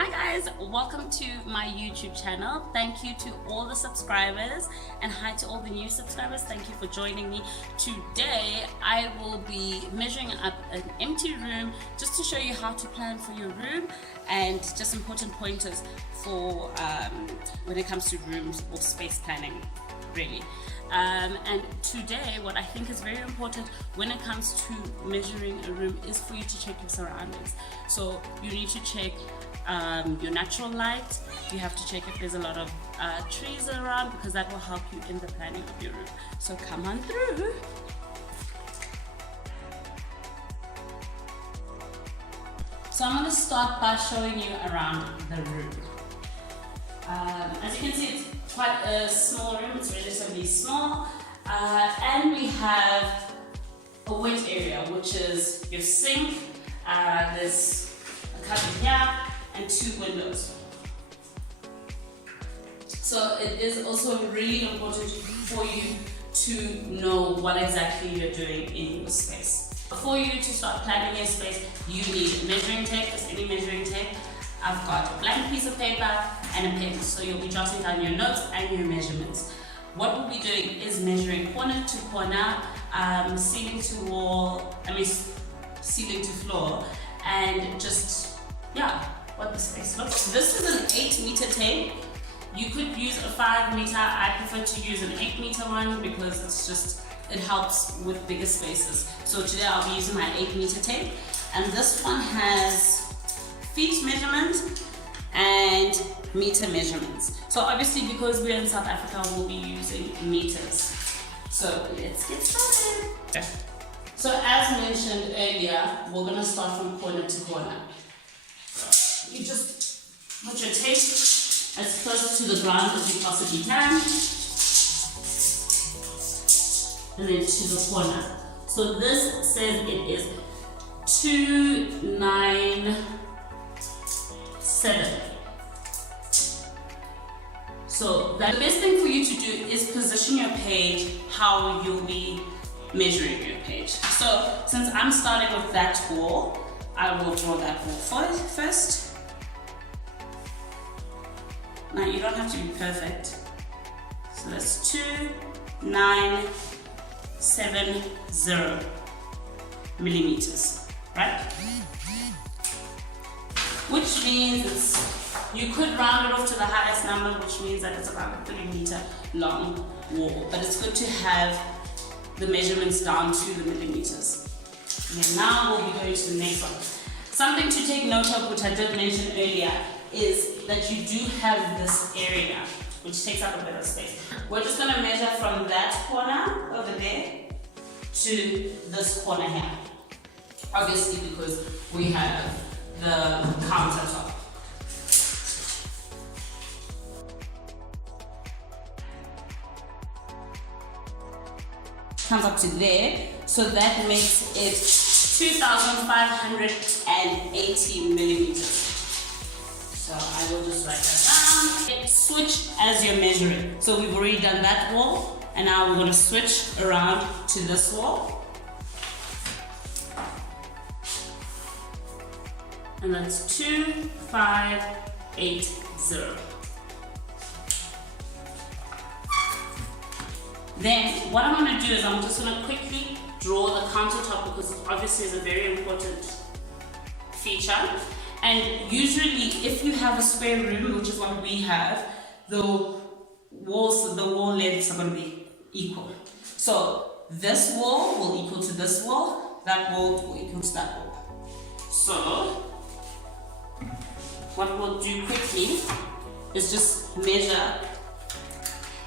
Hi guys, welcome to my YouTube channel. Thank you to all the subscribers and hi to all the new subscribers. Thank you for joining me. Today I will be measuring up an empty room just to show you how to plan for your room and just important pointers for when it comes to rooms or space planning really. And today what I think is very important when it comes to measuring a room is for you to check your surroundings. So you need to check your natural light. You have to check if there's a lot of trees around because that will help you in the planning of your room. So come on through. So I'm going to start by showing you around the room. As you can see, it's quite a small room, it's relatively small, and we have a wet area, which is your sink, there's a cupboard here, and 2 windows. So it is also really important for you to know what exactly you're doing in your space. For you to start planning your space, you need measuring tape, just any measuring tape. I've got a blank piece of paper and a pen, so you'll be jotting down your notes and your measurements. What we'll be doing is measuring corner to corner, ceiling to wall, ceiling to floor, and just, what the space looks like. This is an 8-meter tape. You could use a 5-meter. I prefer to use an 8-meter one because it helps with bigger spaces. So today I'll be using my 8-meter tape, and this one has feet measurement and meter measurements. So obviously because we're in South Africa, we'll be using meters. So let's get started. Okay. So as mentioned earlier, we're going to start from corner to corner. You just put your tape as close to the ground as you possibly can, and then to the corner. So this says it is 297. So the best thing for you to do is position your page how you'll be measuring your page. So since I'm starting with that wall, I will draw that wall first. Now you don't have to be perfect. So that's 2970 millimeters, right? Which means you could round it off to the highest number, which means that it's about a 3-meter long wall. But it's good to have the measurements down to the millimeters. And now we'll be going to the next one. Something to take note of, which I did mention earlier, is that you do have this area, which takes up a bit of space. We're just going to measure from that corner over there to this corner here. Obviously because we have the countertop. Comes up to there, so that makes it 2,580 millimeters. So I will just write that down. Switch as you're measuring. So we've already done that wall, and now we're going to switch around to this wall. And that's 2580. Then what I'm going to do is I'm just going to quickly draw the countertop because obviously it's a very important feature. And usually if you have a square room, which is what we have, the wall lengths are going to be equal. So this wall will equal to this wall, that wall will equal to that wall. So what we'll do quickly is just measure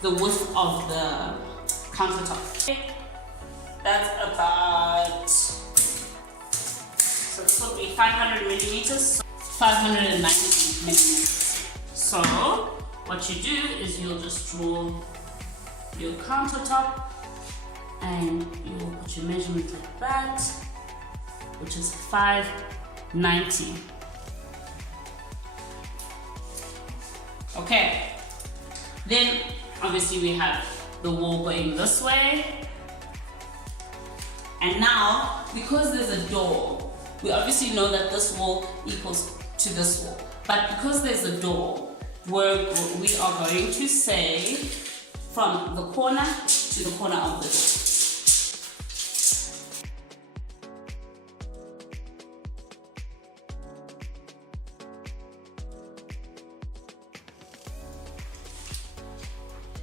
the width of the countertop. That's about, so this will be 500 millimeters, 590 millimeters. So what you do is you'll just draw your countertop and you will put your measurement like that, which is 590. Okay, then obviously we have the wall going this way, and now because there's a door, we obviously know that this wall equals to this wall. But because there's a door, we are going to say from the corner to the corner of the door.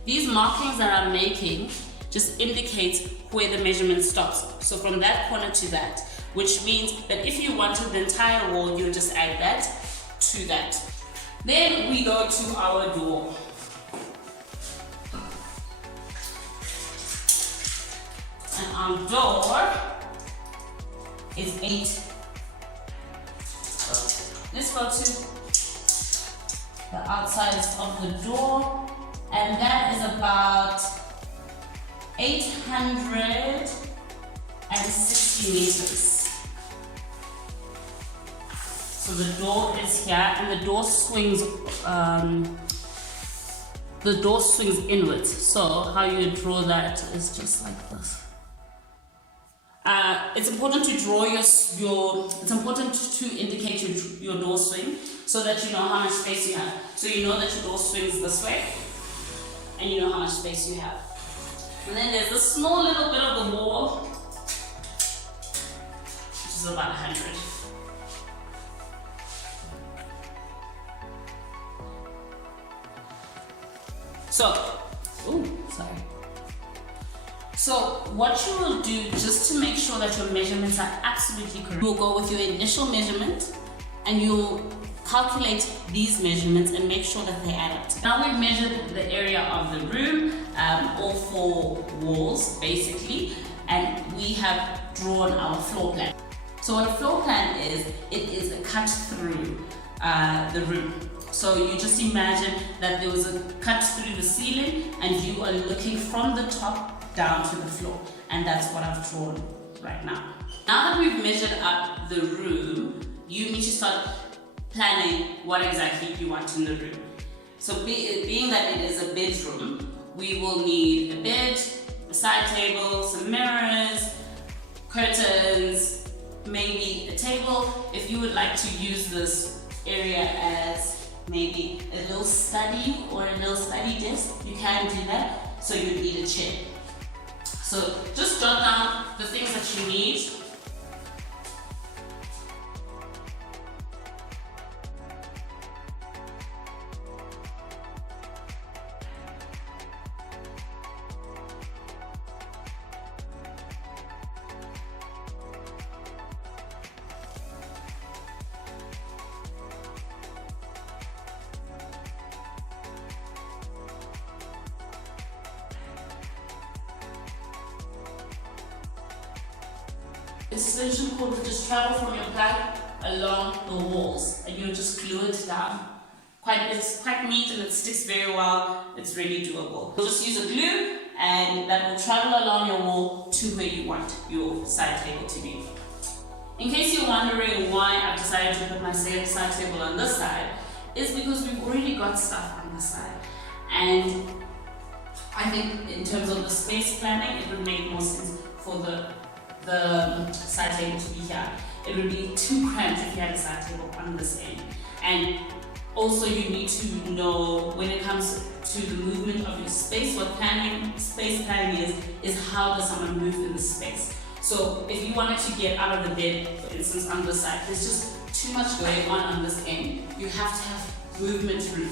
These markings that I'm making just indicate where the measurement stops. So from that corner to that, which means that if you wanted the entire wall, you just add that to that. Then we go to our door. And our door is 8. So let's go to the outsides of the door. And that is about 860 meters. So the door is here, and the door swings. Inwards. So how you draw that is just like this. It's important to draw It's important to indicate your door swing so that you know how much space you have. So you know that your door swings this way, and you know how much space you have. And then there's a small little bit of the wall, which is about 100. So what you will do, just to make sure that your measurements are absolutely correct, you'll go with your initial measurement and you'll calculate these measurements and make sure that they add up together. Now we've measured the area of the room, all 4 walls basically, and we have drawn our floor plan. So what a floor plan is, it is a cut through the room. So you just imagine that there was a cut through the ceiling and you are looking from the top down to the floor, and that's what I've drawn right now. Now that we've measured up the room, you need to start planning what exactly you want in the room. So being that it is a bedroom, we will need a bed, a side table, some mirrors, curtains, maybe a table. If you would like to use this area as maybe a little study or a little study desk, you can do that. So you need a chair. So just jot down the things that you need. It's essential code to just travel from your plan along the walls, and you just glue it down. It's quite neat and it sticks very well. It's really doable. You'll just use a glue and that will travel along your wall to where you want your side table to be. In case you're wondering why I've decided to put my side table on this side, is because we've already got stuff on this side. And I think in terms of the space planning, it would make more sense for the side table to be here. It would be too cramped if you had a side table on this end. And also you need to know when it comes to the movement of your space, what space planning is how does someone move in the space. So if you wanted to get out of the bed, for instance on this side, there's just too much going on this end. You have to have movement room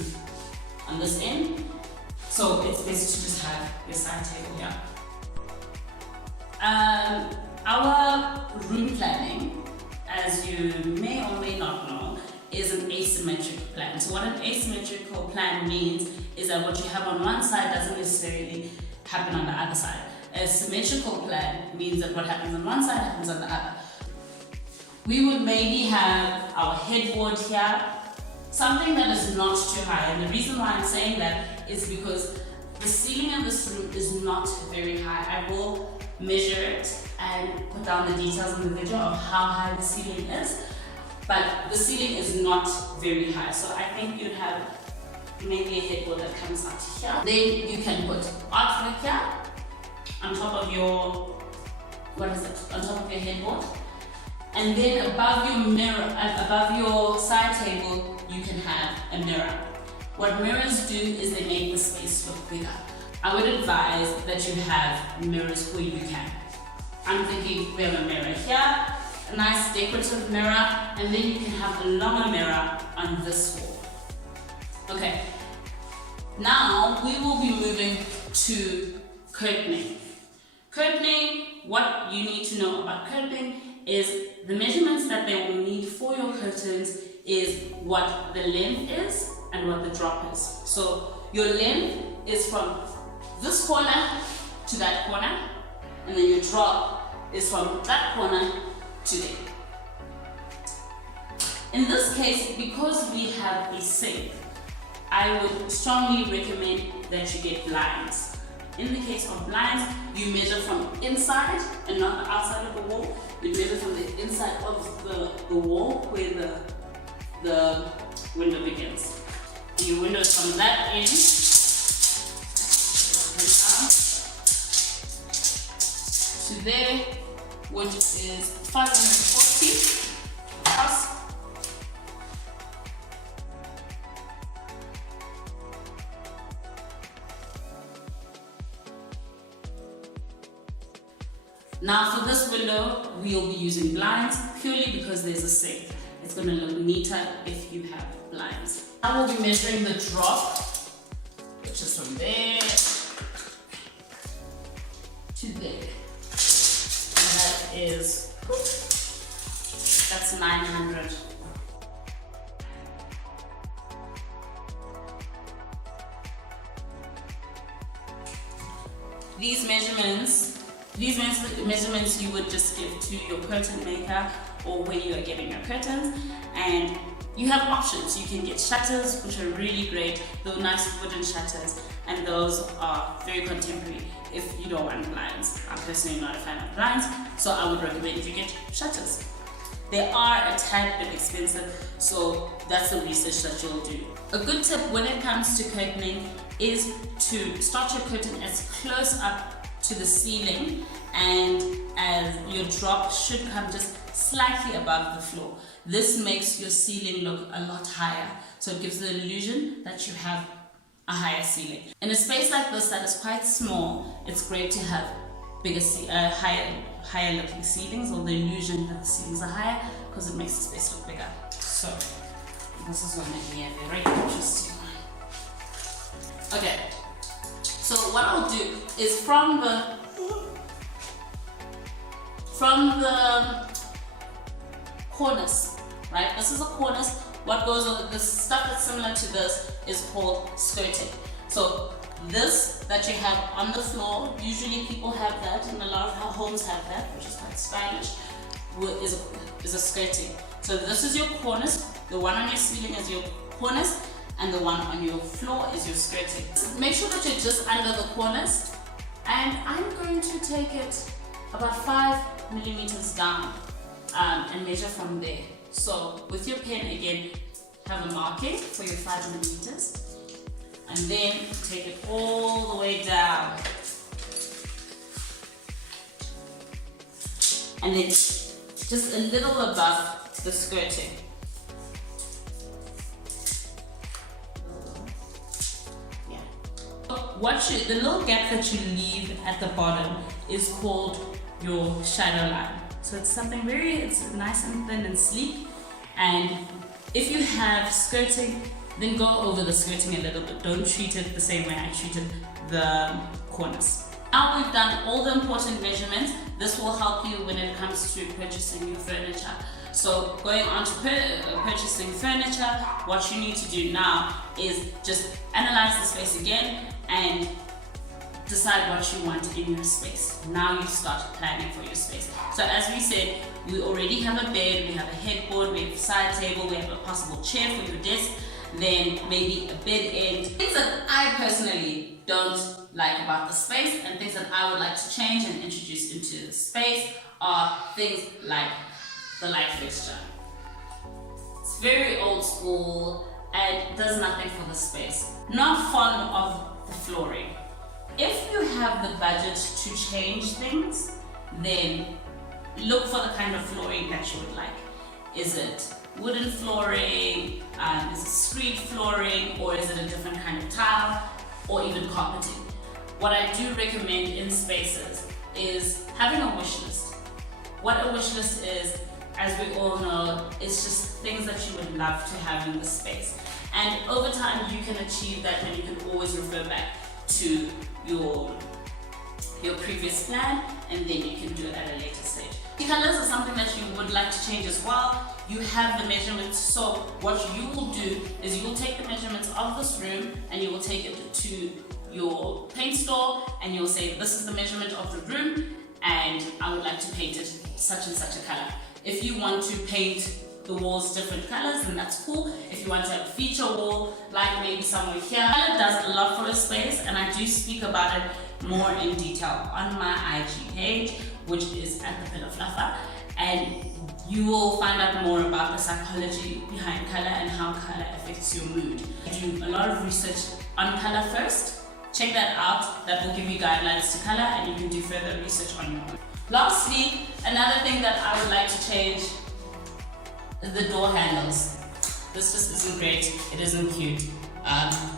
on this end. So it's best to just have your side table here. Our room planning, as you may or may not know, is an asymmetric plan. So what an asymmetrical plan means is that what you have on one side doesn't necessarily happen on the other side. A symmetrical plan means that what happens on one side happens on the other. We would maybe have our headboard here, something that is not too high. And the reason why I'm saying that is because the ceiling of this room is not very high. I will measure it and put down the details in the video of how high the ceiling is, but the ceiling is not very high. So I think you'd have maybe a headboard that comes up to here. Then you can put artwork here on top of your, on top of your headboard. And then above your mirror, above your side table, you can have a mirror. What mirrors do is they make the space look bigger. I would advise that you have mirrors where you can. I'm thinking we have a mirror here, a nice decorative mirror, and then you can have a longer mirror on this wall. Okay, now we will be moving to curtaining. Curtaining, what you need to know about curtaining is the measurements that they will need for your curtains is what the length is and what the drop is. So your length is from this corner to that corner, and then your drop is from that corner to there. In this case, because we have a sink, I would strongly recommend that you get blinds. In the case of blinds, you measure from inside and not the outside of the wall. You measure from the inside of the wall where the window begins. And your window is from that end to there, which is 540 across. Now for this window, we'll be using blinds purely because there's a sink. It's going to look neater if you have blinds. I will be measuring the drop, which is from there to there. And that is, that's 900. These measurements you would just give to your curtain maker or where you are getting your curtains, and you have options. You can get shutters, which are really great. They're nice wooden shutters, and those are very contemporary if you don't want blinds. I'm personally not a fan of blinds, so I would recommend you get shutters. They are a tad bit expensive, so that's the research that you'll do. A good tip when it comes to curtaining is to start your curtain as close up to the ceiling, and as your drop should come just slightly above the floor. This makes your ceiling look a lot higher, so it gives the illusion that you have a higher ceiling. In a space like this that is quite small, it's great to have bigger, higher looking ceilings, or the illusion that the ceilings are higher, because it makes the space look bigger. So this is going to be a very interesting one. Okay. So what I'll do is from the cornice, right? This is a cornice. What goes on the stuff that's similar to this is called skirting. So this that you have on the floor, usually people have that, and a lot of homes have that, which is quite stylish, is a skirting. So this is your cornice. The one on your ceiling is your cornice, and the one on your floor is your skirting. Make sure that you're just under the cornice, and I'm going to take it about 5 millimeters down and measure from there. So with your pen again, have a marking for your 5 millimeters, and then take it all the way down, and then just a little above the skirting. The little gap that you leave at the bottom is called your shadow line. So it's it's nice and thin and sleek. And if you have skirting, then go over the skirting a little bit. Don't treat it the same way I treated the cornice. Now we've done all the important measurements. This will help you when it comes to purchasing your furniture. So going on to purchasing furniture, what you need to do now is just analyze the space again and decide what you want in your space. Now you start planning for your space. So as we said, we already have a bed, we have a headboard, we have a side table, we have a possible chair for your desk, then maybe a bed end. Things that I personally don't like about the space and things that I would like to change and introduce into the space are things like the light fixture. It's very old school and does nothing for the space. Not fond of the flooring. If you have the budget to change things, then look for the kind of flooring that you would like. Is it wooden flooring? Is it screed flooring? Or is it a different kind of tile? Or even carpeting? What I do recommend in spaces is having a wish list. What a wish list is, as we all know, it's just things that you would love to have in the space. And over time you can achieve that, and you can always refer back to your previous plan, and then you can do it at a later stage. The colors are something that you would like to change as well. You have the measurements, so what you will do is you will take the measurements of this room and you will take it to your paint store, and you'll say, this is the measurement of the room and I would like to paint it such and such a color. If you want to paint the walls different colors, then that's cool. If you want to have a feature wall, like maybe somewhere here, color does a lot for a space, and I do speak about it more in detail on my IG page, which is at the Pillar Fluffer, and you will find out more about the psychology behind color and how color affects your mood. Do a lot of research on color first. Check that out. That will give you guidelines to color, and you can do further research on your own. Lastly, another thing that I would like to change is the door handles. This just isn't great. It isn't cute.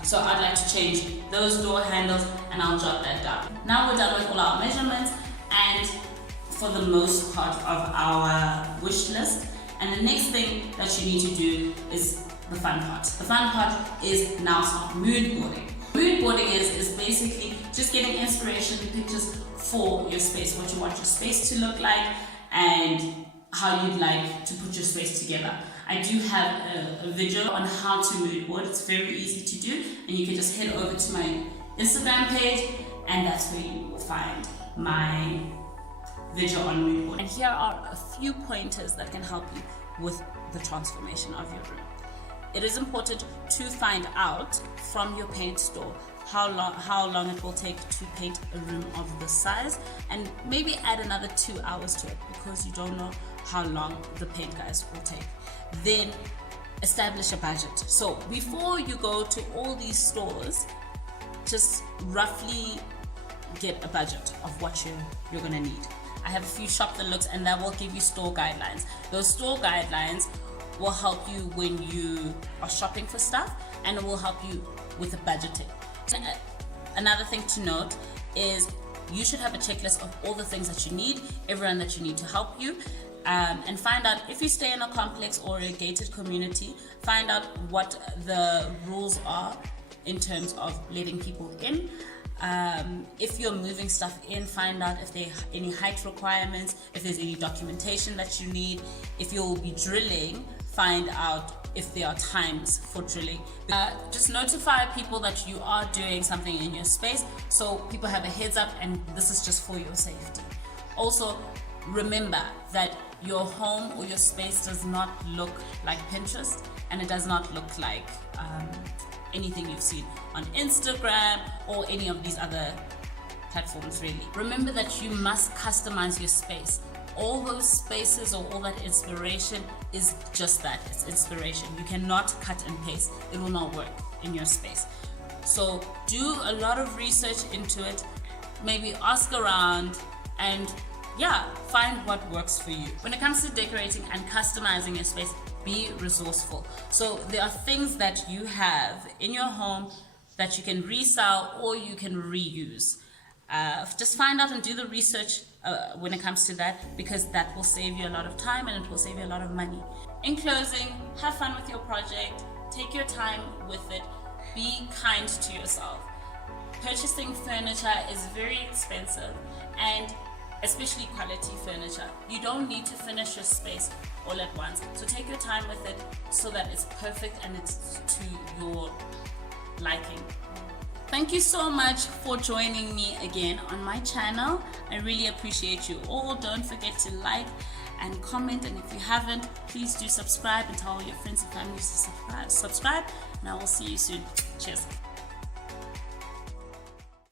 So I'd like to change those door handles, and I'll jot that down. Now we're done with all our measurements and for the most part of our wish list. And the next thing that you need to do is the fun part. The fun part is now start mood boarding. Mood boarding is basically just getting inspiration and pictures for your space, what you want your space to look like and how you'd like to put your space together. I do have a video on how to mood board. It's very easy to do, and you can just head over to my Instagram page, and that's where you will find my video on mood board. And here are a few pointers that can help you with the transformation of your room. It is important to find out from your paint store how long it will take to paint a room of this size, and maybe add another 2 hours to it, because you don't know how long the paint guys will take. Then establish a budget. So before you go to all these stores, just roughly get a budget of what you're gonna need. I have a few shop the looks, and that will give you store guidelines. Those store guidelines will help you when you are shopping for stuff, and it will help you with the budgeting. Another thing to note is you should have a checklist of all the things that you need, everyone that you need to help you, and find out if you stay in a complex or a gated community, find out what the rules are in terms of letting people in. If you're moving stuff in, find out if there are any height requirements, if there's any documentation that you need. If you'll be drilling, find out if there are times for drilling. Just notify people that you are doing something in your space, so people have a heads up, and this is just for your safety. Also, remember that your home or your space does not look like Pinterest, and it does not look like anything you've seen on Instagram or any of these other platforms, really. Remember that you must customize your space. All those spaces or all that inspiration is just that, it's inspiration. You cannot cut and paste. It will not work in your space. So do a lot of research into it, maybe ask around, and yeah, find what works for you. When it comes to decorating and customizing your space, be resourceful. So there are things that you have in your home that you can resell or you can reuse. Just find out and do the research when it comes to that, because that will save you a lot of time and it will save you a lot of money. In closing, have fun with your project, take your time with it, be kind to yourself. Purchasing furniture is very expensive, and especially quality furniture. You don't need to finish your space all at once. So take your time with it so that it's perfect and it's to your liking. Thank you so much for joining me again on my channel. I really appreciate you all. Don't forget to like and comment, and if you haven't, please do subscribe and tell all your friends and family to subscribe, and I will see you soon. Cheers.